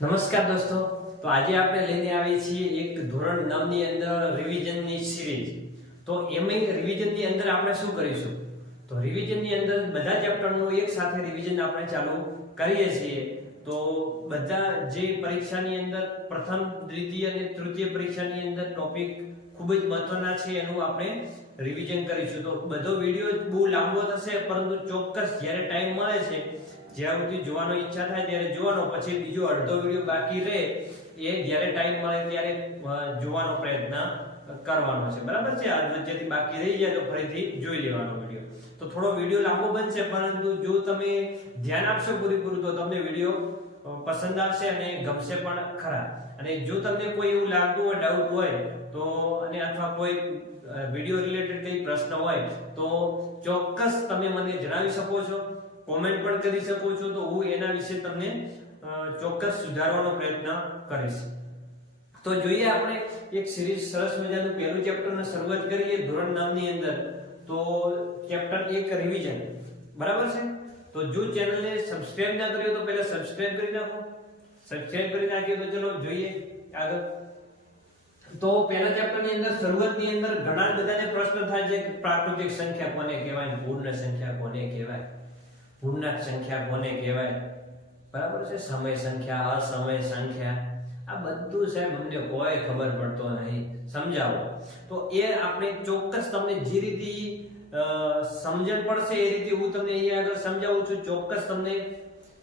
નમસ્કાર દોસ્તો, તો આજે આપણે લઈને આવીએ છીએ એક ધોરણ 9 ની અંદર રિવિઝનની સિરીઝ. તો એમાં રિવિઝનની અંદર આપણે શું કરીશું? તો રિવિઝનની અંદર બધા ચેપ્ટરનું એક સાથે રિવિઝન આપણે ચાલુ કરીએ છીએ. તો બધા જે પરીક્ષાની અંદર પ્રથમ, દ્વિતીય અને તૃતીય પરીક્ષાની અંદર ટોપિક ખૂબ જ મહત્વના છે એનું આપણે રિવિઝન કરીશું. તો બધો વિડિયો બહુ લાંબો થશે, પરંતુ ચોક્કસ જ્યારે ટાઈમ મળે છે, જ્યાં સુધી જોવાનો ઈચ્છા થાય ત્યારે જોવાનો, પછી બીજો અડધો વિડિયો બાકી રહે એ જ્યારે ટાઈમ મળે ત્યારે જોવાનો પ્રયત્ન કરવાનો છે. બરાબર છે? આ વચ્ચેથી બાકી રહી જાય તો ફરીથી જોઈ લેવાનો વિડિયો. તો થોડો વિડિયો લાંબો બનશે, પરંતુ જો તમે ધ્યાન આપશો પૂરેપૂરું તો તમને વિડિયો પસંદ આવશે અને ગમશે પણ ખરા. અને જો તમને કોઈ એવું લાગતું હોય, ડાઉટ હોય તો, અને અથવા કોઈ વિડિયો રિલેટેડ કોઈ પ્રશ્ન હોય તો ચોક્કસ તમે મને જણાવી શકો છો, કોમેન્ટ પણ કરી શકો છો. તો હું એના વિશે તમને ચોક્કસ સુધારવાનો પ્રયત્ન કરીશ. તો જોઈએ આપણે એક સિરીઝ સરસ મજાનું પહેલું ચેપ્ટરને શરૂઆત કરીએ ધોરણ 9 ની અંદર. તો ચેપ્ટર 1 રિવિઝન. બરાબર છે? તો જો ચેનલને સબસ્ક્રાઇબ ના કર્યો તો પહેલા સબસ્ક્રાઇબ કરી નાખો. સબસ્ક્રાઇબ કરી નાખ્યો તો ચલો જોઈએ આગળ. તો પહેલા ચેપ્ટરની અંદર શરૂઆતની અંદર ઘણા બધાને પ્રશ્ન થાય છે કે પ્રાકૃતિક સંખ્યા કોને કહેવાય, પૂર્ણ સંખ્યા કોને કહેવાય, પૂર્ણાંક સંખ્યા કોને કહેવાય. બરાબર છે? સમય સંખ્યા, અસમય સંખ્યા, આ બધું સાહેબ અમને કોઈ ખબર પડતો નહીં, સમજાવો. તો એ આપણે ચોક્કસ તમને જે રીતે સમજણ પડશે એ રીતે હું તમને અહીંયા આગળ સમજાવું છું. ચોક્કસ તમને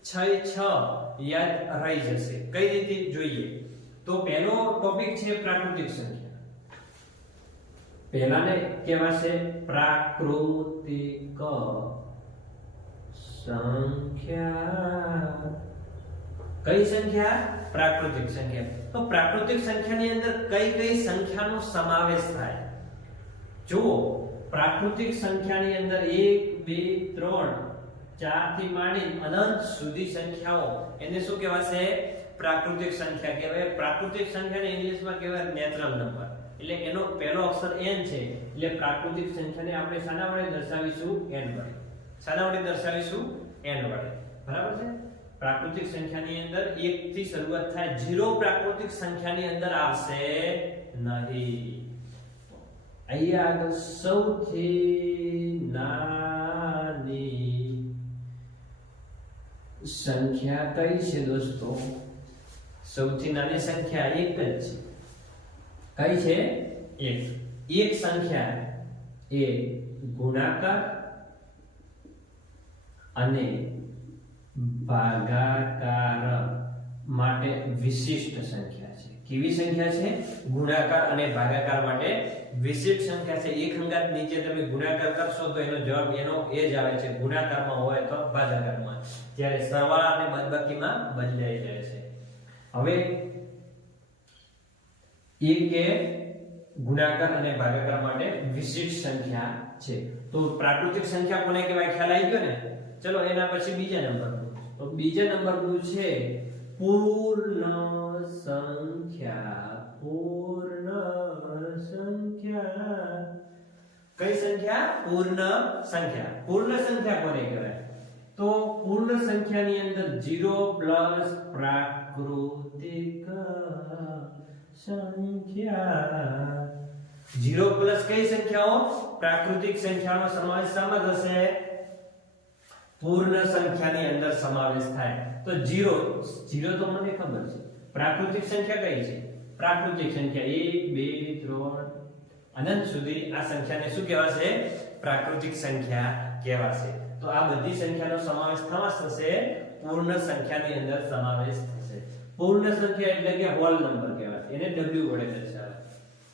6 યાદ રહી જશે. કઈ રીતે જોઈએ? તો પહેલો ટોપિક છે પ્રાકૃતિક સંખ્યા. પહેલાને કહેવાશે પ્રાકૃતિક સંખ્યા. કઈ સંખ્યા? પ્રાકૃતિક સંખ્યા. તો પ્રાકૃતિક સંખ્યાની અંદર કઈ કઈ સંખ્યાનો સમાવેશ થાય? જુઓ, પ્રાકૃતિક સંખ્યાની અંદર 1, 2, 3, 4 થી માંડી અનંત સુધી સંખ્યાઓ, એને શું કહેવાશે? પ્રાકૃતિક સંખ્યા કહેવાય. પ્રાકૃતિક સંખ્યાને ઇંગ્લિશમાં કહેવાય નેચરલ નંબર. એટલે એનો પહેલો અક્ષર n છે. એટલે પ્રાકૃતિક સંખ્યાને આપણે શાના વડે દર્શાવીશું? n વડે. શાના વડે દર્શાવીશું? n વડે. બરાબર છે? પ્રાકૃતિક સંખ્યાની અંદર 1 થી શરૂઆત થાય. 0 પ્રાકૃતિક સંખ્યાની અંદર આવશે નહીં. અહીંયા આગળ સૌથી નાની સંખ્યા કઈ છે દોસ્તો? સૌથી નાની સંખ્યા 1 જ છે. કઈ છે? 1. એક સંખ્યા એ ગુણાકાર અને ભાગાકાર માટે વિશિષ્ટ સંખ્યા છે. કેવી સંખ્યા છે? ગુણાકાર અને ભાગાકાર માટે વિશિષ્ટ સંખ્યા છે. એક અંગાત નીચે તમે ગુણાકાર કરશો તો એનો જવાબ એનો એ જ આવે છે. ગુણાકારમાં હોય તો ભાગાકારમાં, જ્યારે સરવાળા અને બાદબાકીમાં બદલાઈ જાય છે. હવે એક એ ગુણાકાર અને ભાગાકાર માટે વિશિષ્ટ સંખ્યા છે. તો પ્રાકૃતિક સંખ્યા કોને કહેવાય? ખ્યાલ આવી ગયો ને? ચલો એના પછી બીજા નંબરનું. તો બીજા નંબરનું છે પૂર્ણ સંખ્યા. પૂર્ણ સંખ્યા. કઈ સંખ્યા? પૂર્ણ સંખ્યા. પૂર્ણ સંખ્યા કોને કહેવાય? તો પૂર્ણ સંખ્યાની અંદર 0 પ્લસ પ્રાકૃતિક સંખ્યા. 0 પ્લસ કઈ સંખ્યાઓ? પ્રાકૃતિક સંખ્યાનો સમાવેશ શામાં થશે? પૂર્ણ સંખ્યાની અંદર સમાવેશ થાય. તો 0 તો મને ખબર છે. પ્રાકૃતિક સંખ્યા કઈ છે? પ્રાકૃતિક સંખ્યા 1, 2, 3 અનંત સુધી આ સંખ્યાને શું કહેવાશે? પ્રાકૃતિક સંખ્યા કહેવાશે. તો આ બધી સંખ્યાનો સમાવેશ થશે પૂર્ણ સંખ્યાની અંદર સમાવેશ થશે. પૂર્ણ સંખ્યા એટલે કે હોલ નંબર કહેવાય. એને w વડે દર્શાવે.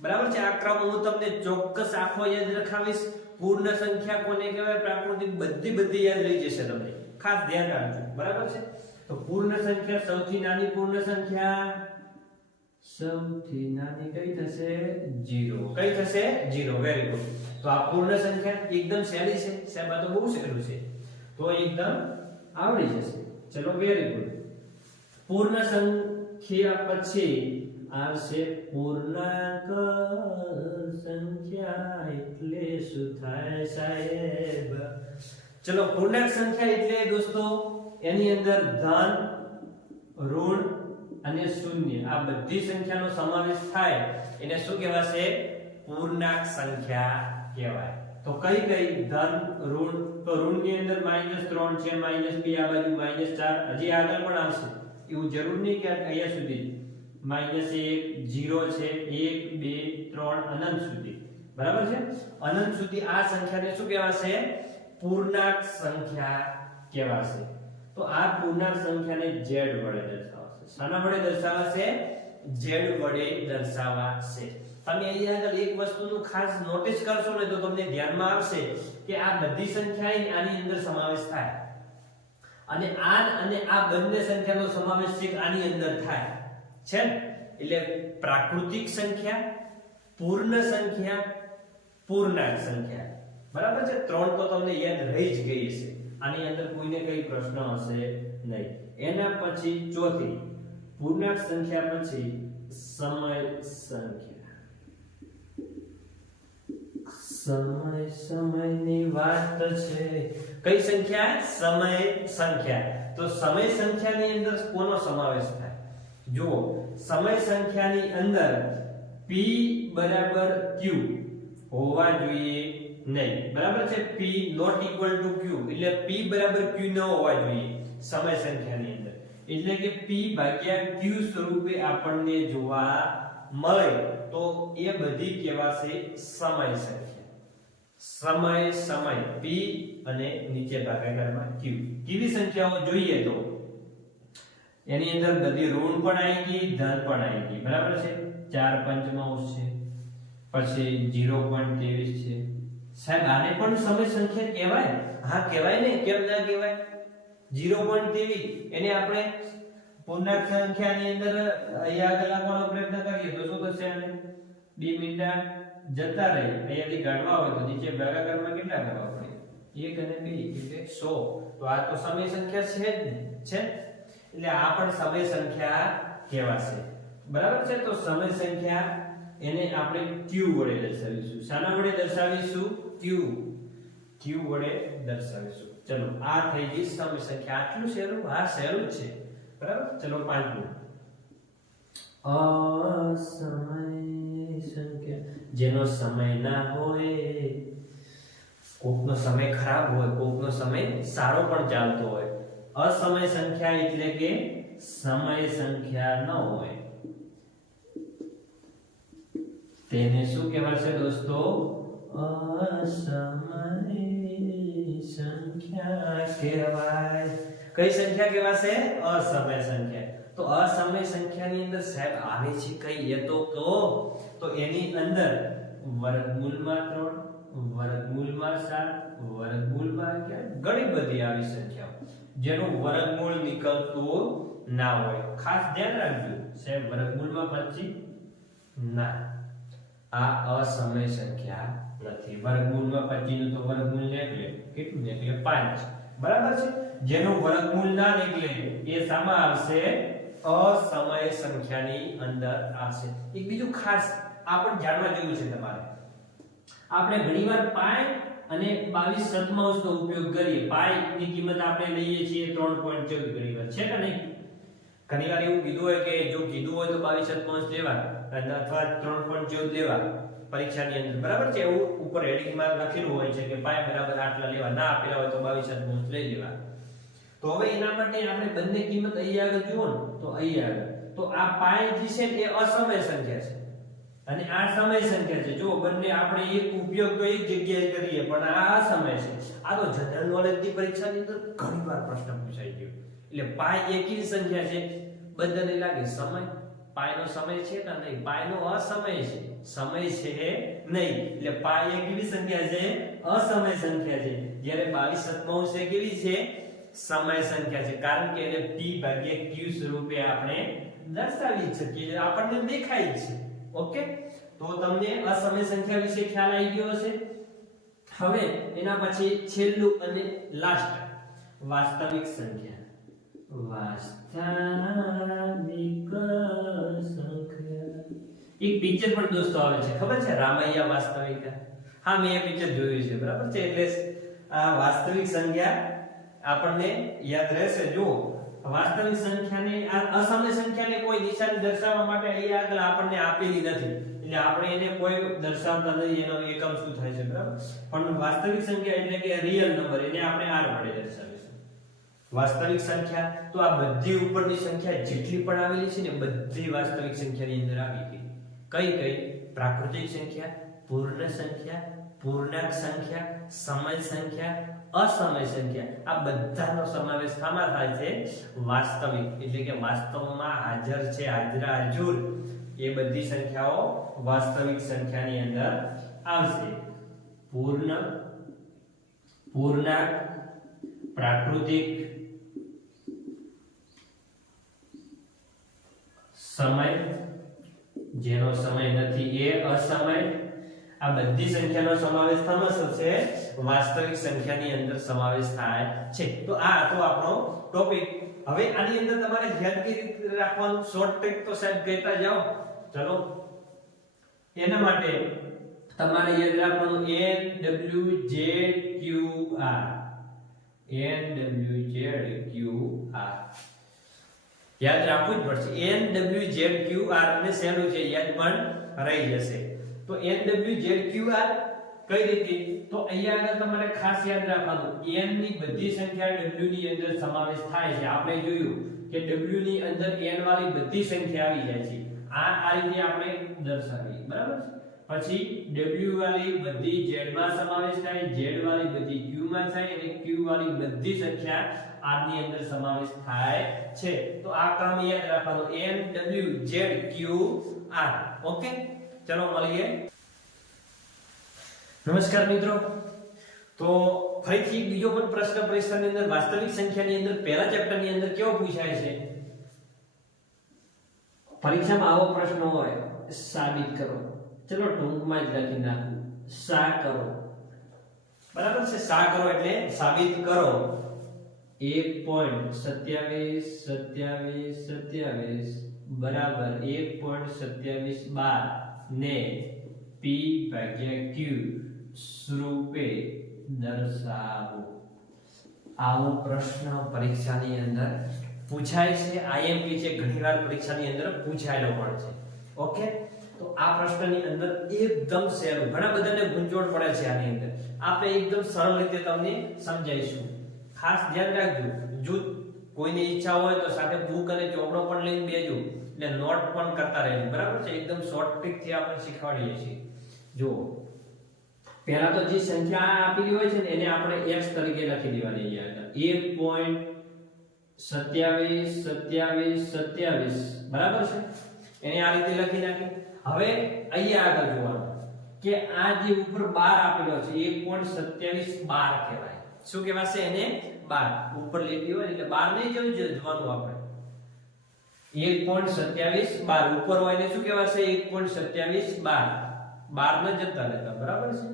બરાબર છે? આ ક્રમ હું તમને ચોક્કસ આખો યાદ રખાવીશ. પૂર્ણ સંખ્યા કોને કહેવાય? પ્રાકૃતિક બધી યાદ રહી જશે તમને. ખાસ ધ્યાન રાખજો. બરાબર છે? તો પૂર્ણ સંખ્યા, સૌથી નાની પૂર્ણ સંખ્યા, સૌથી નાની કઈ થશે? 0. કઈ થશે? 0. Very good. તો આ પૂર્ણ સંખ્યા એકદમ સહેલી છે સાહેબ. આ તો બહુ સહેલું છે. તો એકદમ આવડી જશે. ચલો, વેરી ગુડ. પૂર્ણ સંખ્યા પછી આવશે પૂર્ણાંક સંખ્યા. એટલે શું થાય સાહેબ? ચલો, પૂર્ણાંક સંખ્યા એટલે દોસ્તો એની અંદર ધન, ઋણ અને શૂન્ય આ બધી સંખ્યાનો સમાવેશ થાય એને શું કહેવાશે? પૂર્ણાંક સંખ્યા કહેવાય. તો કઈ કઈ? ધન, ઋણ. તો ઋણની અંદર -3 છે, -2 આ બાજુ -4 હજી આગળ પણ આવશે. એવું જરૂર નહીં કે અહીંયા સુધી -1 0 છે 1 2 3 અનંત સુધી. બરાબર છે? અનંત સુધી આ સંખ્યાને શું કહેવાશે? પૂર્ણાંક સંખ્યા કહેવાશે. તો આ પૂર્ણાંક સંખ્યાને z વડે દર્શાવાશે. શાના વડે દર્શાવાશે? z વડે દર્શાવાશે. તમે અહીંયા આગળ એક વસ્તુનું ખાસ નોટિસ કરશો ને તો તમને ધ્યાનમાં આવશે કે આ બધી સંખ્યાએ આની અંદર સમાવેશ થાય અને આ બંને સંખ્યાનો સમાવેશ છે આની અંદર થાય છે ને. એટલે પ્રાકૃતિક સંખ્યા, પૂર્ણ સંખ્યા, પૂર્ણાંક સંખ્યા. બરાબર છે? 3 તો તમને યાદ રહી જ ગઈ હશે. આની અંદર કોઈને કઈ પ્રશ્ન હશે નહીં. એના પછી ચોથી પૂર્ણાંક સંખ્યા પછી સમય સંખ્યા. સમયની વાત છે. કઈ સંખ્યા? સમય સંખ્યા. તો સમય સંખ્યાની અંદર કોનો સમાવેશ થાય? જુઓ, સમય સંખ્યાની અંદર p બરાબર q હોવા જોઈએ નહીં. બરાબર છે? p not equal to q એટલે p બરાબર q ન હોવા જોઈએ સમય સંખ્યાની અંદર. એટલે કે p ભાગ્યા q સ્વરૂપે આપણને જોવા મળે તો એ બધી કહેવાશે સમય સંખ્યા. સમય p અને નીચે ભાગાકારમાં q. કેવી સંખ્યાઓ જોઈએ તો એની અંદર બધી ઋણ પણ આવી ગઈ, ધન પણ આવી ગઈ. બરાબર છે? 4 પંચમાંશ છે, પછી 0.23 છે. સાહેબ આને પણ સમય સંખ્યા કહેવાય? હા કહેવાય ને, કેમ ના કહેવાય? 0.23 એને આપણે પૂર્ણાંક સંખ્યાની અંદર અહીંયા આગળ લાવવાનો પ્રયત્ન કરીએ તો શું થશે? આને 2 મિનિટ જતા રહે અહીંયાથી કાઢવા હોય તો નીચે ભાગાકારમાં કેટલા કરવા પડે? 1 અને 2 એટલે 100. તો આ તો સમય સંખ્યા છે જ ને, છે? એટલે આ પણ સમય સંખ્યા કહેવાશે. બરાબર છે? તો સમય સંખ્યા એને આપણે q વડે દર્શાવીશું. શાના વડે દર્શાવીશું? q વડે દર્શાવીશું. ચલો આ થઈ ગઈ સમય સંખ્યા. આટલું સહેલું? હા સહેલું છે. બરાબર? ચલો પાંચમું અસમય સંખ્યા. જેનો સમય ના હોય, કોકનો સમય ખરાબ હોય, કોકનો સમય સારો પણ ચાલતો હોય. અસમય સંખ્યા એટલે કે સમય સંખ્યા ન હોય તેને શું કહેવાશે દોસ્તો? અસમય સંખ્યા કહેવાય. કઈ સંખ્યા કહેવાશે? અસમય સંખ્યા. તો અસમય સંખ્યાની અંદર સાહેબ આવે છે કઈ? એ તો એની અંદર વર્ગમૂળમાં 3, વર્ગમૂળમાં 7, વર્ગમૂળમાં 11 ઘણી બધી આવી સંખ્યાઓ જેનું વર્ગમૂળ નીકળતું ના હોય. ખાસ ધ્યાન રાખજો સાહેબ, વર્ગમૂળમાં 25 ના, આ અસમય સંખ્યા નથી. વર્ગમૂળમાં 25 નું તો વર્ગમૂળ નીકળે કેટલું? નીકળે 5. બરાબર છે? જેનું વર્ગમૂળ ના નીકળે એ શામાં આવશે? અસમય સંખ્યાની અંદર આવશે. એક બીજું ખાસ આ પણ જાણવા જેવું છે તમારે. આપણે ઘણીવાર પાઈ અને 22 સતમાંશનો ઉપયોગ કરીએ. પાઈ ની કિંમત આપણે લઈએ છીએ 3.14 ઘણીવાર, છે કે નહીં? ઘણીવાર એવું કીધું હોય કે જો કીધું હોય તો 22 સતમાંશ લેવા અથવા 3.14 લેવા પરીક્ષાની અંદર. બરાબર છે? એવું ઉપર હેડિંગમાં લખેલું હોય છે કે પાઈ બરાબર આટલા લેવા. ના આપેલા હોય તો 22 સતમાંશ લઈ લેવા. તો હવે એના માટે આપણે બંને કિંમત અહીં આગળ જુઓ ને તો અહીં આગળ તો આ પાઈ જે છે એ અસમય સંખ્યા છે અને આ સમય સંખ્યા છે. જો બંને આપણે એક ઉપયોગ તો એક જગ્યાએ કરીએ પણ આ અસમય છે. આ તો જનરલ નોલેજની પરીક્ષાની અંદર ઘણીવાર પ્રશ્ન પૂછાઈ ગયો. એટલે પાઈ એકી સંખ્યા છે, બધાને લાગે સમય પાઈનો સમય છે કે નહીં? પાઈનો અસમય છે, સમય છે નહીં. એટલે પાઈ એક કેવી સંખ્યા છે? અસમય સંખ્યા છે. જ્યારે 22 સતમાંશ છે કેવી છે? સમય સંખ્યા છે. કારણ કે એને p ભાગ્યા q સ્વરૂપે આપણે દર્શાવી શકીએ, આપણને દેખાય છે. ઓકે, તો તમને અસમય સંખ્યા વિશે ખ્યાલ આવી ગયો હશે. હવે એના પછી છેલ્લું અને લાસ્ટ વાસ્તવિક સંખ્યા. વાસ્તવિક સંખ્યા એક પિક્ચર પણ દોસ્તો આવે છે, ખબર છે? રામૈયા વાસ્તવિકા. હા, મેં એ પિક્ચર જોયું છે. બરાબર છે? એટલે આ વાસ્તવિક સંખ્યા આપણને યાદ રહેશે. જો વાસ્તવિક સંખ્યાને આ અસમય સંખ્યાને કોઈ નિશાની દર્શાવવા માટે અહીંયા આગળ આપણને આપેલી નથી, એટલે આપણે એને કોઈ દર્શાવતા નથી એનો એકમ શું થાય છે, બરાબર. પણ વાસ્તવિક સંખ્યા એટલે કે રિયલ નંબર એને આપણે r વડે દર્શાવીશું. વાસ્તવિક સંખ્યા તો આ બધી ઉપરની સંખ્યા જેટલી પણ આવેલી છે ને બધી વાસ્તવિક સંખ્યાની અંદર આવી ગઈ. કઈ કઈ? પ્રાકૃતિક સંખ્યા, પૂર્ણ સંખ્યા, પૂર્ણાંક સંખ્યા, સમય સંખ્યા, અસમય સંખ્યા, આ બધાનો સમાવેશ શામાં થાય છે? વાસ્તવિક એટલે કે વાસ્તવમાં હાજર છે, હાજરા હજુર, એ બધી સંખ્યાઓ વાસ્તવિક સંખ્યાની અંદર આવશે. પૂર્ણ, પૂર્ણાંક, પ્રાકૃતિક, સમય જેનો સમય નથી એ અસમય, આ બધી સંખ્યાનો સમાવેશ થશે વાસ્તવિક સંખ્યાની અંદર સમાવેશ થાય છે. તો આ હતો આપણો ટોપિક. હવે આની અંદર તમારે યાદગીરી રાખવાનું શોર્ટ ટ્રિક તો સાહેબ કહેતા જાઓ. ચલો એના માટે તમારે યાદ રાખવાનું NWZQR, NWZQR યાદ રાખવું જ પડશે. NWZQR અને સહેલું છે, યાદ પણ રહી જશે. તો NWZQR કઈ રીતે? તો અહીંયા આગળ તમારે ખાસ યાદ રાખવાનું n ની બધી સંખ્યા w ની અંદર સમાવેશ થાય છે. આપણે જોયું કે w ની અંદર n વાળી બધી સંખ્યા આવી જાય છે. આ રીતે આપણે દર્શાવીએ, બરાબર છે. પછી w વાળી બધી z માં સમાવેશ થાય, z વાળી બધી q માં થાય અને q વાળી બધી સંખ્યા r ની અંદર સમાવેશ થાય છે. તો આ ક્રમ યાદ રાખવાનો NWZQR. ઓકે, ચલો મળીએ. નમસ્કાર મિત્રો. તો ફરીથી બીજો પણ પ્રશ્ન પરીક્ષાની અંદર વાસ્તવિક સંખ્યાની અંદર પહેલા ચેપ્ટરની અંદર કેવો પૂછાય છે? પરીક્ષામાં આવો પ્રશ્ન હોય, સાબિત કરો. ચલો ટૂંકમાં જ લખી નાખું, સા કરો. બરાબર છે, સા કરો એટલે સાબિત કરો. 1.272727 બરાબર 1.2712 ને p ભાગ્યા q સ્વરૂપે દર્શાવો. આવો પ્રશ્ન પરીક્ષાની અંદર પૂછાય છે. IMP છે, ઘણીવાર પરીક્ષાની અંદર પૂછાયેલો પણ છે. ઓકે, તો આ પ્રશ્નની અંદર એકદમ સહેલું, ઘણા બધાને ગુંચવણ પડે છે આની અંદર, આપણે એકદમ સરળ રીતે તમને સમજાવીશું. ખાસ ધ્યાન રાખજો. જો કોઈની ઈચ્છા હોય તો સાથે બુક અને ચોપડો પણ લઈને બેજો, એટલે નોટ પણ કરતા રહેજો, બરાબર છે. એકદમ શોર્ટ ટ્રિક થી આપણે શીખવાડીએ છીએ. જો પહેલા તો જે સંખ્યા આપેલી હોય છે ને એને આપણે x તરીકે લખી દેવાની. અહીંયા 1.272727 બરાબર છે, એને આ રીતે લખી નાખી. હવે અહીંયા આગળ જોવાનું કે આ જે ઉપર 12 આપેલો છે 1.2712 કહેવાય. શું કહેવાશે એને? 12. ઉપર લીટી હોય એટલે 12 નહીં જવાનું આપણે. 1.2712 ઉપર હોય એટલે શું કહેવાશે? 1.2712. 12 ન જતા રહેતા, બરાબર છે.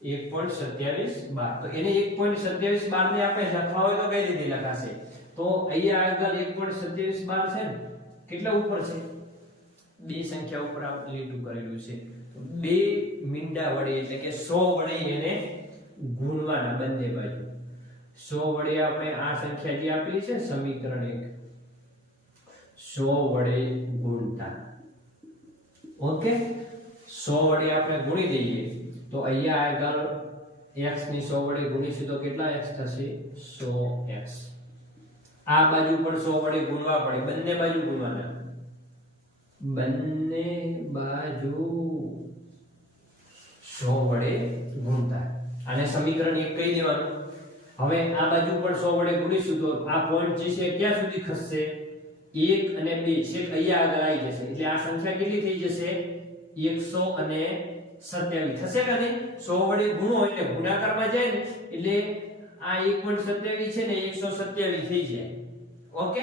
1.2712. તો એને 1.2712 ને આપણે લખવા હોય તો કઈ રીતે લખાશે? તો અહીંયા આગળ 1.2712 છે ને, કેટલા ઉપર છે? બે સંખ્યા ઉપર આપણે લીટું કરેલું છે. તો બે મીંડા વડે એટલે કે 100 વડે એને ગુણવાના બંને બાજુ. 100 વડે આપણે આ સંખ્યા જે આપેલી છે સમીકરણ 1, 100 વડે ગુણતા. ઓકે, 100 વડે આપણે ગુણી દઈએ તો અહીંયા આગળ x ની 100 વડે ગુણીશું તો કેટલા x થશે? 100x. આ બાજુ પણ 100 વડે ગુણવા પડે, બંને બાજુ ગુણવાના, બંને બાજુ 100 વડે ગુણતા. આને સમીકરણ 1 કહી દેવાનું. હવે આ બાજુ પણ 100 વડે ગુણીશું તો આ પોઈન્ટ જે છે ક્યાં સુધી ખસશે? 1 અને 2 છે અહીંયા આગળ આવી જશે. એટલે આ સંખ્યા કેટલી થઈ જશે? 127 થશે કે નહીં? 100 વડે ગુણો એટલે ગુણાકારમાં જાય ને એટલે આ 1.27 છે ને 127 થઈ જાય. ઓકે,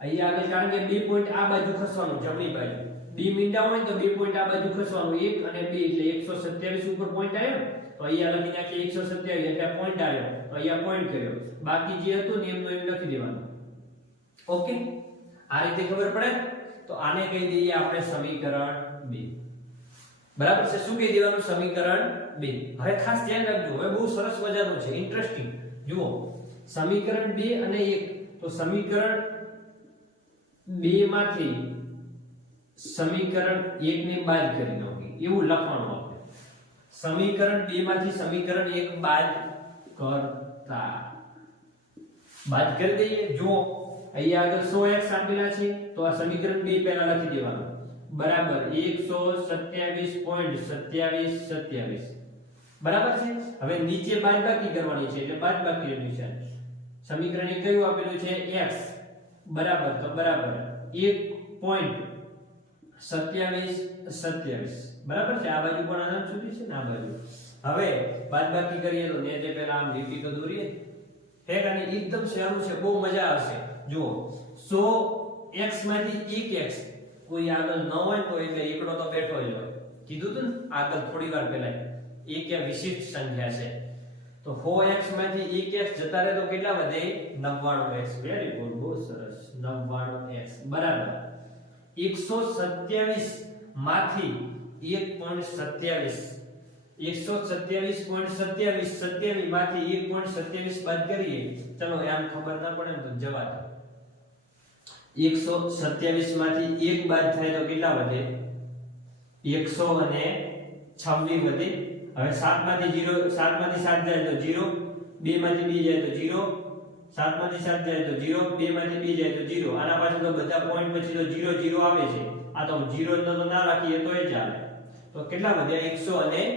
અહીંયા આગળ કારણ કે 2 પોઈન્ટ આ બાજુ ખસવાનું, જમણી બાજુ 2 મીંડા હોય તો 2 પોઈન્ટ આ બાજુ ખસવાનું, 1 અને 2 એટલે 127 ઉપર પોઈન્ટ આવ્યો. તો અહીંયા લખી નાખીએ 127 એટલે પોઈન્ટ આવ્યો, તો અહીંયા પોઈન્ટ કર્યો. બાકી જે હતું ને એમનો એમ લખી દેવાનું. ઓકે, આ રીતે ખબર પડે. તો આને કહી દઈએ આપણે સમીકરણ 2. બરાબર છે. શું કહી દેવાનું? સમીકરણ 2. હવે ખાસ ધ્યાન રાખજો, હવે બહુ સરસ મજાનું છે, ઇન્ટરેસ્ટિંગ. જુઓ સમીકરણ 2 અને 1, તો સમીકરણ 2 માંથી સમીકરણ 1 ને બાદ કરી નાખી એવું લખવાનું આપણે. સમીકરણ 2 માંથી સમીકરણ 1 બાદ કરતા બાદ કરી દઈએ. જો અહીંયા આગળ 100x આપેલા છે તો આ સમીકરણ 2 પહેલા લખી દેવાનું બરાબર 127.2727 બરાબર છે. હવે નીચે બાદબાકી કરવાની છે એટલે બાદબાકી નિશાન. સમીકરણ 1 કયું આપેલું છે x બરાબર તો બરાબર 1.2727 બરાબર છે. આ બાજુ પણ અનંત સુધી છે ને આ બાજુ. હવે બાદબાકી કરીએ તો ને જે પહેલા આમ લીટી તો દોરીએ હે અને એકદમ સહેલું છે, બહુ મજા આવશે. જુઓ 100x માંથી 1x કોઈ આગળ ન હોય તો એટલે એકડો તો બેઠો જ હોય. કીધું તું ને આગળ થોડી વાર પહેલા એક એ વિશિષ્ટ સંખ્યા છે. તો 4x માંથી 1x જતા રહે તો કેટલા વધે 99x. વેરી ગુડ, બહુ સરસ. 99x બરાબર 127 માંથી 1.27 127.27 માંથી 1.27 બાદ કરીએ. ચલો આમ ખબર ના પડે ને તો જવા દો. 127 માંથી 1 બાદ થાય તો કેટલા વધે 126 વધે. હવે 7 માંથી 0 7 માંથી 7 જાય તો 0, 2 માંથી 2 જાય તો 0, 7 માંથી 7 જાય તો 0, 2 માંથી 2 જાય તો 0. આના પાછળ તો બધા પોઈન્ટ પછી તો 0 0 આવે છે. આ તો 0 તો ના રાખીએ તોય ચાલે. તો કેટલા વધ્યા 126.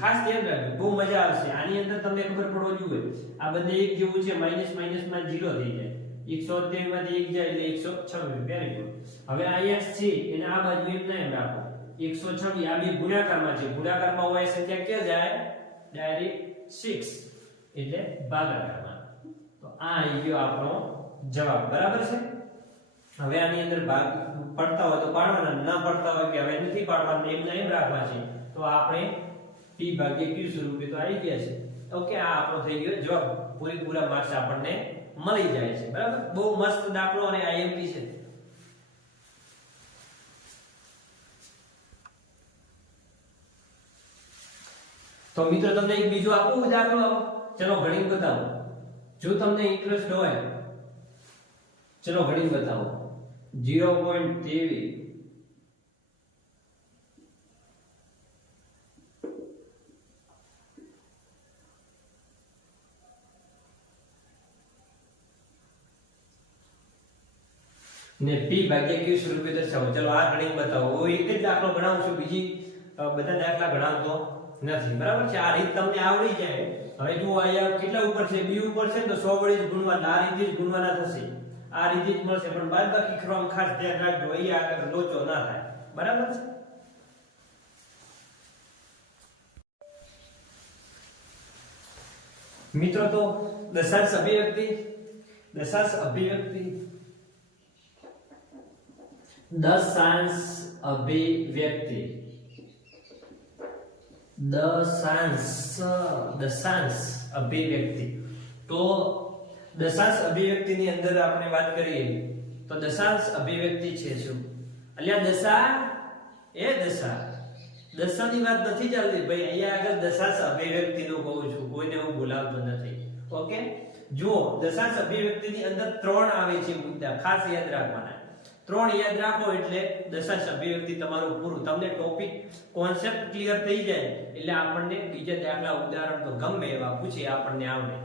ખાસ ધ્યાન રાખજો, બહુ મજા આવશે. આની અંદર તમને ખબર પડવો જોઈએ આ બંને એક જેવું છે, માઈનસ માઈનસ માં 0 થઈ જાય. 127 માંથી 1 જાય એટલે 126. Very good. હવે આ x છે એને આ બાજુ એમ ના એમ રાખો 126. આ બે ગુણાકારમાં છે, ગુણાકારમાં હોય સંખ્યા ક્યાં જાય ડાયરેક્ટ 6 એટલે ભાગાકારમાં. તો આ આવી ગયો આપણો જવાબ બરાબર છે. હવે આની અંદર ભાગ પડતા હોય તો પાડવાના, ના પડતા હોય કે હવે નથી પાડવાના એમ ના એમ રાખવા છે તો આપણે p ભાગ્યા q સ્વરૂપે તો આવી ગયા છે. ઓકે, આ આપણો થઈ ગયો જવાબ. પૂરા માર્ક્સ આપણને મળી જાય છે બરાબર. બહુ મસ્ત દાખલો અને IMP છે. તો મિત્રો તમને એક બીજો આપું દાખલો, ચલો ગણીને બતાવો. જો તમને ઇન્ટરેસ્ટ હોય ચલો ગણીને બતાવો. 0.23 ને p ભાગ્યા q સ્વરૂપે દર્શાવો. ચલો આ ગણીને બતાવો. હું એક જ દાખલો ગણાવું છું, બીજી બધા દાખલા ગણાવતો નથી બરાબર છે. આ રીત તમને આવડી જાય. હવે જો અહીંયા કેટલા ઉપર છે b ઉપર છે તો 100 વડે જ ગુણવાના, આ રીતે જ ગુણવાના થશે, આ રીતે જ મળશે. પણ બાદબાકી કરવામાં ખાસ ધ્યાન રાખજો, અહીંયા આગળ લોચો ના થાય બરાબર છે. મિત્રો તો દશાંશ અભિવ્યક્તિ દશાંશ અભિવ્યક્તિ તો દશાંશ અભિવ્યક્તિની અંદર આપણે વાત કરીએ તો દશાંશ અભિવ્યક્તિ છે શું? અલ્યા દશા દશાની વાત નથી ચાલતી ભાઈ, અહીંયા આગળ દશાંશ અભિવ્યક્તિનું કહું છું, કોઈને હું બોલાવતો નથી. ઓકે, જો દશાંશ અભિવ્યક્તિની અંદર 3 આવે છે મુદ્દા, ખાસ યાદ રાખવાના. 3 યાદ રાખો એટલે દશાંશ અભિવ્યક્તિ તમારું પૂરું. તમને ટોપિક કોન્સેપ્ટ ક્લિયર થઈ જાય એટલે આપણને બીજા દાખલા ઉદાહરણ તો ગમે એવા પૂછે આપણને આવડે.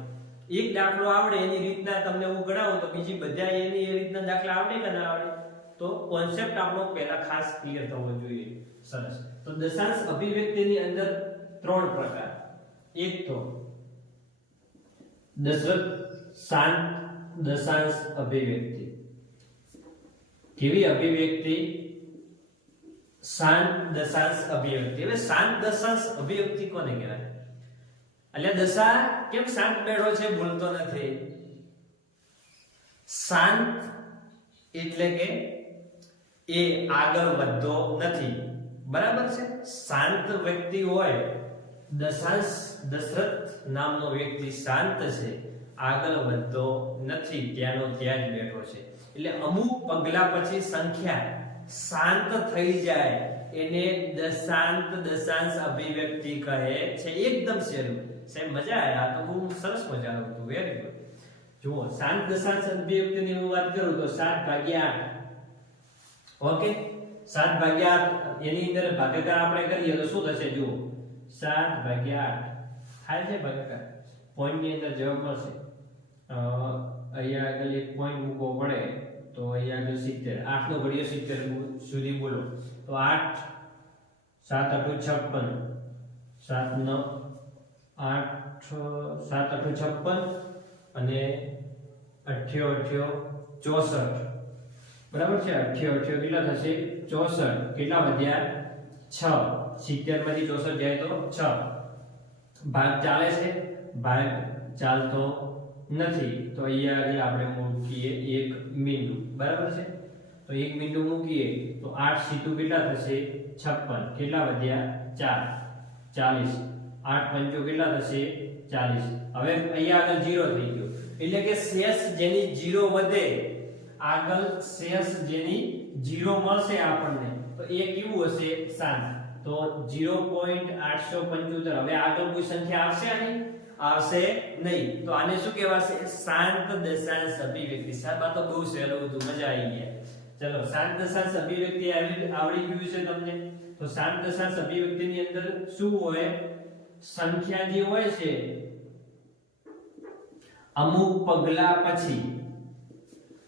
એક દાખલો આવડે એની રીતના તમને હું ગણાવું તો બીજી બધા એની એ રીતના દાખલા આવડે કે ના આવડે? તો કોન્સેપ્ટ આપણો પહેલા ખાસ ક્લિયર થવો જોઈએ. સરસ. તો દશાંશ અભિવ્યક્તિની અંદર 3 પ્રકાર. એક તો શાંત દશાંશ અભિવ્યક્તિ. કેવી અભિવ્યક્તિ? શાંત દશાંશ અભિવ્યક્તિ. હવે શાંત દશાંશ અભિવ્યક્તિ કોને કહેવાય? એટલે દશા કેમ શાંત બેઠો છે, બોલતો નથી? શાંત એટલે કે એ આગળ વધતો નથી બરાબર છે. શાંત વ્યક્તિ હોય, દશરથ નામનો વ્યક્તિ શાંત છે, આગળ વધતો નથી, ત્યાંનો ત્યાં જ બેઠો છે. એટલે અમુક પગલા પછી સંખ્યા શાંત થઈ જાય એને દશાંત દશાંશ અભિવ્યક્તિ કહે છે. એકદમ સહેલું સાહેબ, મજા આવે. આ તો બહુ સરસ મજાનું હતું. Very good. જુઓ શાંત દશાંશ અભિવ્યક્તિની હું વાત કરું તો 7/8 ઓકે 7/8 એની અંદર ભાગાકાર આપણે કરીએ તો શું થશે જુઓ 7/8 થાય છે ભાગાકાર પોઈન્ટ ની અંદર જવાબ મળશે અહીંયા આગળ એક પોઈન્ટ મૂકવો પડે તો અહીંયા આગળ 70 8 નો ઘડિયો 70 સુધી બોલો તો 8 7 8 56 7 9 8 7 8 56 અને 8 8 64 બરાબર છે 8 8 કેટલા થશે 64 કેટલા વધ્યા 6 70 માંથી 64 જાય તો 6 ભાગ ચાલે છે ભાગ ચાલતો નથી તો અહીંયા આગળ આપણે મૂકીએ 1 બિંદુ બરાબર છે તો 1 બિંદુ મૂકીએ તો 8 સીધું કેટલા થશે 56 કેટલા વધ્યા 4 40 8 પંચો કેટલા થશે 40 હવે અહીંયા આગળ 0 થઈ ગયો એટલે કે શેષ જેની 0 વધે આગળ શેષ જેની 0 મળશે આપણને તો એ કેવું હશે શાંત તો 0.875 હવે આગળ કોઈ સંખ્યા આવશે આની આવશે નહીં તો આને શું કહેવાશે શાંત દશાંશ અભિવ્યક્તિ સાહેબ આ તો બહુ સહેલું હતું મજા આવી ગયા ચલો શાંત દશાંશ અભિવ્યક્તિ આવડી ગયું છે તમને તો શાંત દશાંશ અભિવ્યક્તિની અંદર શું હોય સંખ્યા જે હોય છે અમુક પગલા પછી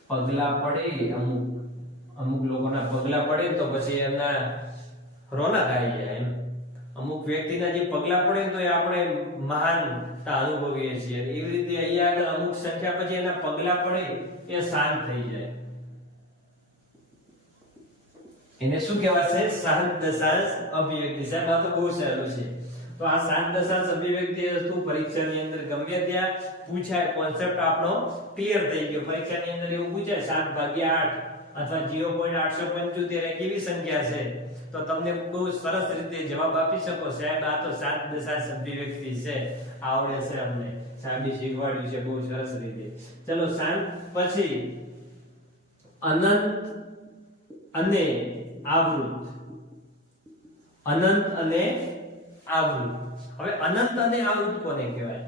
પગલા પડે અમુક લોકોના પગલા પડે તો પછી એમના રોનક આવી જાય એમ અમુક વ્યક્તિના જે પગલા પડે તો એ આપણે મહાનતા અનુભવીએ છીએ એવી રીતે અહીંયા આગળ અમુક સંખ્યા પછી એના પગલા પડે એ શાંત થઈ જાય એને શું કહેવાશે શાંત દશાંશ અભિવ્યક્તિ સાહેબ આ તો બહુ સહેલું છે તો આ શાંત દશાંશ અભિવ્યક્તિ વસ્તુ પરીક્ષાની અંદર ગમે ત્યાં પૂછાય કોન્સેપ્ટ આપણો ક્લિયર થઈ ગયો પરીક્ષાની અંદર એવું પૂછાય 7/8 અથવા 0.875 એ કેવી સંખ્યા છે તો તમને બહુ સરસ રીતે જવાબ આપી શકો સાહેબ આ તો શાંત દશાંશ અભિવ્યક્તિ છે આવડે છે અમને સાહેબે શીખવાડ્યું છે બહુ સરસ રીતે ચલો શાંત પછી અનંત અને આવૃત અનંત અને આવૃત હવે અનંત અને આવૃત કોને કહેવાય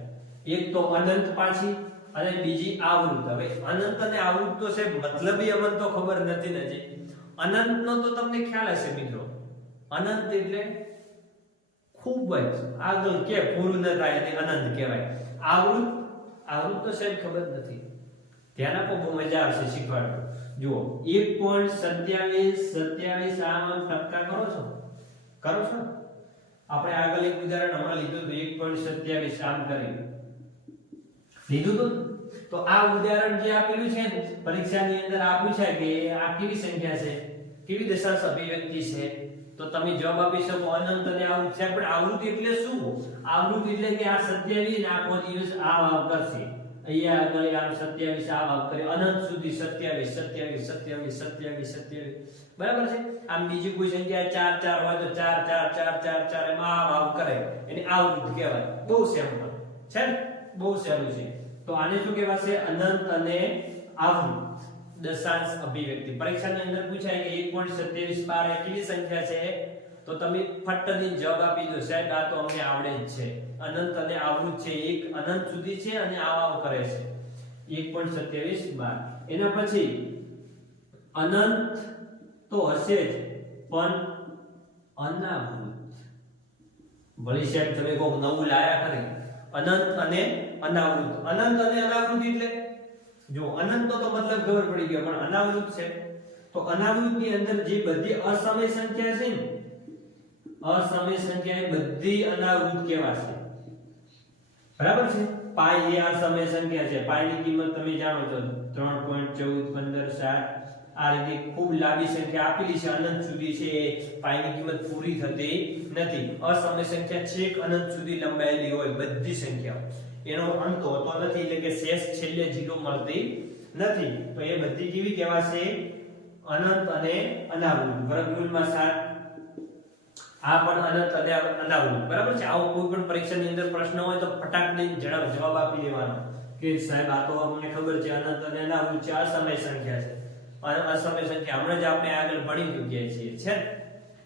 એક તો અનંત પાછી અને બીજી આવૃત હવે અનંત અને આવૃત તો છે મતલબી અમને તો ખબર નથી નજી અનંતનો તો તમને ખ્યાલ હશે મિત્રો અનંત એટલે ખૂબ જ આગળ કે પૂરું ન થાય એને અનંત કહેવાય આવૃત તો સાહેબ ખબર નથી ધ્યાન આપો બહુ મજા આવશે શીખવાડો જુઓ 1.27 આમ ટપકા કરો છો આપણે આગળ એક ઉદાહરણ હમણાં લીધું હતું 1.27 આમ કરી લીધું તો આ ઉદાહરણ જે આપેલું છે પરીક્ષાની અંદર આ પૂછાય કે આ કેવી સંખ્યા છે કેવી દશાંશ અભિવ્યક્તિ છે તો તમે જવાબ આપી શકો અનંત અને આવૃત છે પણ આવૃત એટલે શું આવૃત એટલે કે આ 27 આખો દિવસ આ વાવ કરશે અહીંયા આગળ આમ 27 આ વાવ કરે અનંત સુધી 27 બરાબર છે આમ બીજી કોઈ સંખ્યા 4 4 હોય તો 4 4 4 4 4 એમાં આ વાવ કરે એને આવૃત કહેવાય બહુ સિમ્પલ છે ને બહુ સહેલું છે તો આને શું કહેવાશે અનંત અને આવૃત દશાંશ અભિવ્યક્તિ પરીક્ષાની અંદર પૂછાય કે 1.27 બાર એ કેવી સંખ્યા છે તો તમે ફટથી જવાબ આપી દો સાહેબ આ તો અમને આવડે જ છે અનંત અને આવૃત છે એક અનંત સુધી છે અને આવ કરે છે 1.27 બાર એના પછી અનંત તો હશે જ પણ અનાવૃત ભલે સાહેબ તમે કોઈ નવું લાયા ખરી અનંત અને અનાવૃત એટલે જો અનંત તો મતલબ ખબર પડી ગયો પણ અનાવૃત છે તો અનાવૃત ની અંદર જે બધી અસમય સંખ્યા છે ને અસમય સંખ્યા એ બધી અનાવૃત કહેવાશે બરાબર છે પાઈ એ અસમય સંખ્યા છે પાઈ ની કિંમત તમે જાણો છો 3.14 15 7 આ રીતે ખૂબ લાંબી સંખ્યા આપેલી છે અનંત સુધી છે પાઈ ની કિંમત પૂરી થતી નથી અસમય સંખ્યા છેક અનંત સુધી લંબાયેલી હોય બધી સંખ્યાઓ એનો અંત હોતો નથી એટલે કે શેષ છેલ્લે 0 મળતી નથી તો એ બધી કેવી કહેવાશે અનંત અને અનાવૃત વર્ગમૂળમાં 7 આ પણ અનંત અને અનાવૃત બરાબર છે આવો કોઈ પણ પરીક્ષાની અંદર પ્રશ્ન હોય તો ફટાક દઈને જવાબ આપી દેવાનો કે સાહેબ આ તો અમને ખબર છે અનંત અને અનાવૃત છે અસમય સંખ્યા છે અસમય સંખ્યા હમણાં જ આપણે આગળ ભણી ચૂક્યા છીએ છે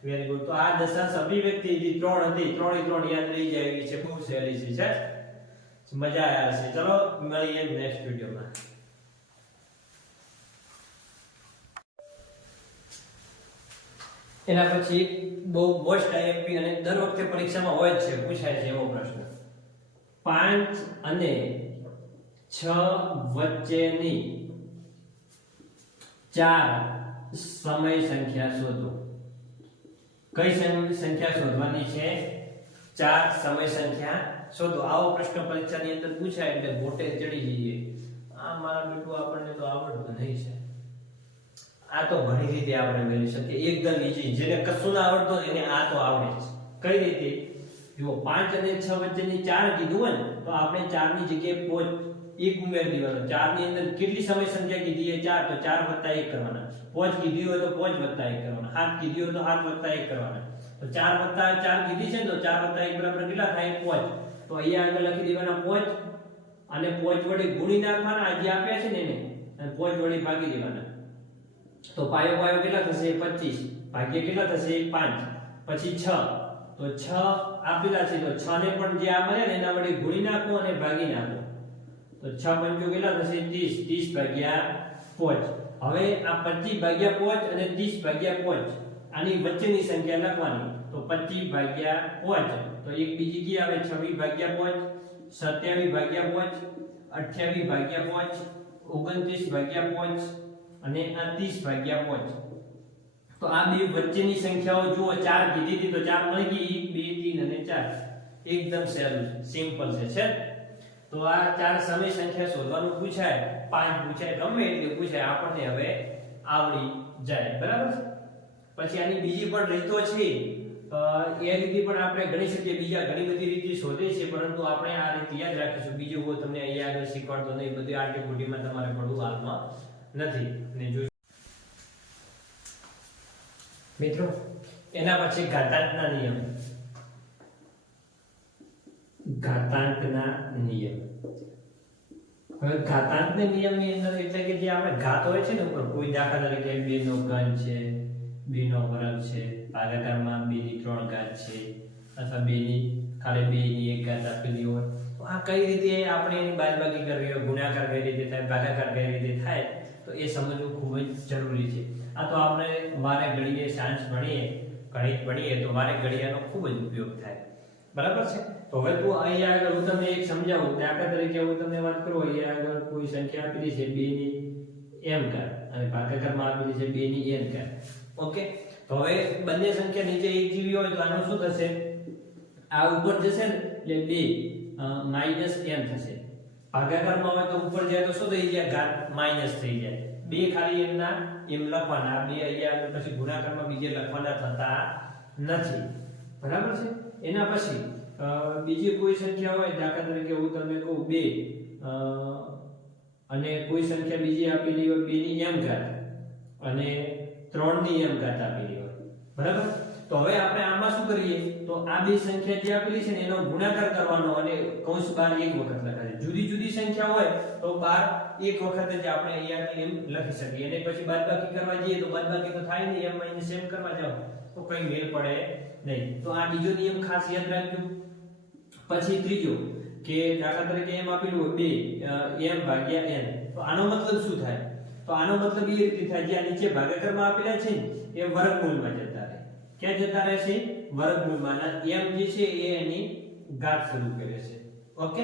વેરી ગુડ તો આ દશાંશ અભિવ્યક્તિ જે 3 હતી 3 યાદ રહી જાય એવી છે બહુ સહેલી છે મજા આવ્યા હશે. ચલો મળીએ નેક્સ્ટ વિડીયોમાં. એના પછી બહુ મોસ્ટ આઈએમપી અને દર વખતે પરીક્ષામાં હોય જ છે, પૂછાય છે એવો પ્રશ્ન. 5 અને 6 વચ્ચેની 4 સમય સંખ્યા શોધો. કઈ સંખ્યા શોધવાની છે? 4 સમય સંખ્યા શોધો. આવો પ્રશ્ન પરીક્ષાની અંદર પૂછાય એટલે મોટે ચડી જઈએ, આ મારા બેટું આપણને તો આવડતું નહીં છે. આ તો ઘણી રીતે આપણે મેળવી શકીએ, એકદમ ઈઝી. જેને કશું ના આવડતું એને આ તો આવડે છે. કઈ રીતે? જો 5 અને 6 વચ્ચેની 4 કીધું હોય ને તો આપણે 4 ની જગ્યાએ 5 1 ઉમેરી દેવાનો. 4 ની અંદર કેટલી સમય સંખ્યા કીધી છે? 4, તો 4 + 1 કરવાના. 5 કીધી હોય તો 5 + 1 કરવાના. 7 કીધી હોય તો 7 + 1 કરવાના. તો 4 + 4 કીધી છે ને તો 4 + 1 બરાબર કેટલા થાય? 5. તો અહીંયા આગળ લખી દેવાના 5 અને 5 વડે ગુણી નાખવાના. જે આપ્યા છે ને એને અને 5 વડે ભાગી દેવાના. તો પાયો પાયો કેટલા થશે? 25. ભાગ્ય કેટલા થશે? 5. પછી 6, તો 6 આપેલા છે તો 6 ને પણ જે આ મળે ને એના વડે ગુણી નાખો અને ભાગી નાખો. તો 6 પંચો કેટલા થશે? 30. 30 ભાગ્યા 5. હવે આ 25 ભાગ્યા 5 અને 30 ભાગ્યા 5 આની વચ્ચેની સંખ્યા લખવાની. તો 25 ભાગ્યા 5, તો એક બીજી કી આવે? 26 ભાગ્યા 5, 27 ભાગ્યા 5, 28 ભાગ્યા 5, 29 ભાગ્યા 5 અને આ 30 ભાગ્યા 5. તો આ બે વચ્ચેની સંખ્યાઓ જુઓ, 4 કીધી હતી તો 4 મળી ગઈ. 1 2 3 અને 4. એકદમ સહેલું છે, સિમ્પલ છે. તો આ 4 સમય સંખ્યા શોધવાનું પૂછાય, 5 પૂછાય, ગમે એટલે પૂછાય, આપણને હવે આવડી જાય. બરાબર છે. પછી આની બીજી પણ રીતો છે, એ રીતે પણ આપણે ગણી શકીએ. બીજા ઘણી બધી રીતો શોધે છે, પરંતુ આપણે આ રીત યાદ રાખીશું. બીજું હું તમને અહીંયા આગળ શીખવાડતો નહીં, બધી આર્ટિકુટીમાં તમારે પડવું હાલમાં નથી. ને જો મિત્રો એના પછી ઘાતાંકના નિયમ. ઘાતાંકના નિયમ. હવે ઘાતાંકના નિયમની અંદર એટલે કે જે આપણે ઘાત હોય છે ને ઉપર, કોઈ દાખલા તરીકે 2 નો ઘન છે, 2 નો વર્ગ છે, ભાગાકારમાં 2 ની 3 ઘાત છે, અથવા 2 ની ખાલી 2 ની 1 ઘાત આપેલી હોય, તો આ કઈ રીતે આપણે એની બાદબાકી કરવી હોય, ગુણાકાર કઈ રીતે થાય, ભાગાકાર કઈ રીતે થાય, તો એ સમજવું ખૂબ જ જરૂરી છે. આ તો આપણે વારે ઘડીએ સાયન્સ ભણીએ, ગણિત ભણીએ તો વારે ઘડીએ આનો ખૂબ જ ઉપયોગ થાય. બરાબર છે. તો હવે તું અહીંયા આગળ હું તમને એક સમજાવું. દાખલા તરીકે હું તમને વાત કરું, અહીંયા આગળ કોઈ સંખ્યા આપેલી છે 2 ની m ઘાત અને ભાગાકારમાં આપેલી છે 2 ની n ઘાત. ઓકે. તો હવે બંને સંખ્યા નીચે એક જેવી હોય તો આનું શું થશે? આ ઉપર જશે ને એટલે 2 માઈનસ n થશે. ભાગાકારમાં હોય તો ઉપર જાય તો શું થઈ જાય? ઘાત માઈનસ થઈ જાય. 2 ખાલી એમના એમ લખવાના, 2 અહીંયા આગળ પછી ગુણાકારમાં બીજે લખવાના થતા નથી. બરાબર છે. એના પછી બીજી કોઈ સંખ્યા હોય, દાખલા તરીકે હું તમને કહું 2 અને કોઈ સંખ્યા બીજી આપેલી હોય 2 ની m ઘાત અને 3 ની m ઘાત આપેલી હોય. બરાબર. તો હવે આપણે આમાં શું કરીએ? તો આ બે સંખ્યા જે આપેલી છે ને એનો ગુણાકાર કરવાનો અને કૌંસ બહાર એક વખત લખાય. જુદી જુદી સંખ્યા હોય તો બહાર એક વખત જ આપણે અહીંયા એમ લખી શકીએ. અને પછી બાદબાકી કરવા જઈએ તો બાદબાકી તો થાય નહીં, m - m કરવા જાવ તો કઈ મેળ પડે નહીં. તો આ બીજો નિયમ ખાસ યાદ રાખજો. પછી ત્રીજો કે દાખલા તરીકે m આપેલું હોય 2 m ભાગ્યા n, તો આનો મતલબ શું થાય? તો આનો મતલબ એ રીતે થાય, જે આ નીચે ભાગાકારમાં આપેલા છે ને એ વર્ગમૂળમાં જતા રહે. ક્યાં જતા રહેશે? વર્ગમૂળમાં. m જે છે એ એની ઘાત શરૂ કરે છે. ઓકે.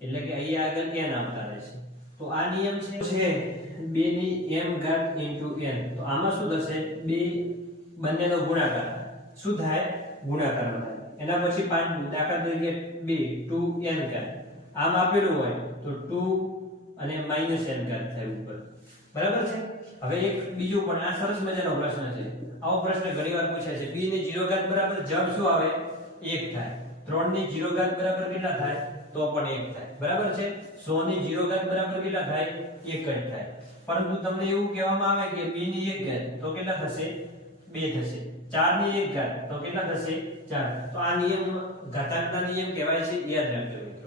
એટલે કે અહીંયા આગળ n આવતા રહેશે. તો આ નિયમ છે 2 ની m ઘાત * n. તો આમાં શું થશે? 2 બંનેનો ગુણાકાર શું થાય? ગુણાકાર થાય. એના પછી 5 દાખલા તરીકે 2 2n ઘાત. આમ આપેલું હોય તો 2 અને -n ઘાત થાય ઉપર. બરાબર છે. હવે એક બીજું પણ આ સરસ મજાનો પ્રશ્ન છે. આવો પ્રશ્ન ઘણીવાર પૂછાય છે. 2 ની 0 ઘાત બરાબર જવાબ શું આવે? 1 થાય. 3 ની 0 ઘાત બરાબર કેટલા થાય? તો પણ 1 થાય. બરાબર છે. 100 ની 0 ઘાત બરાબર કેટલા થાય? 1 જ થાય. પરંતુ તમને એવું કહેવામાં આવે કે 2 ની 1 ઘાત તો કેટલા થશે? 2 થશે. 4 ની 1 ઘાત તો કેટલા થશે? 4. તો આ નિયમ ઘાતાંકના નિયમ કહેવાય છે, યાદ રાખજો મિત્રો.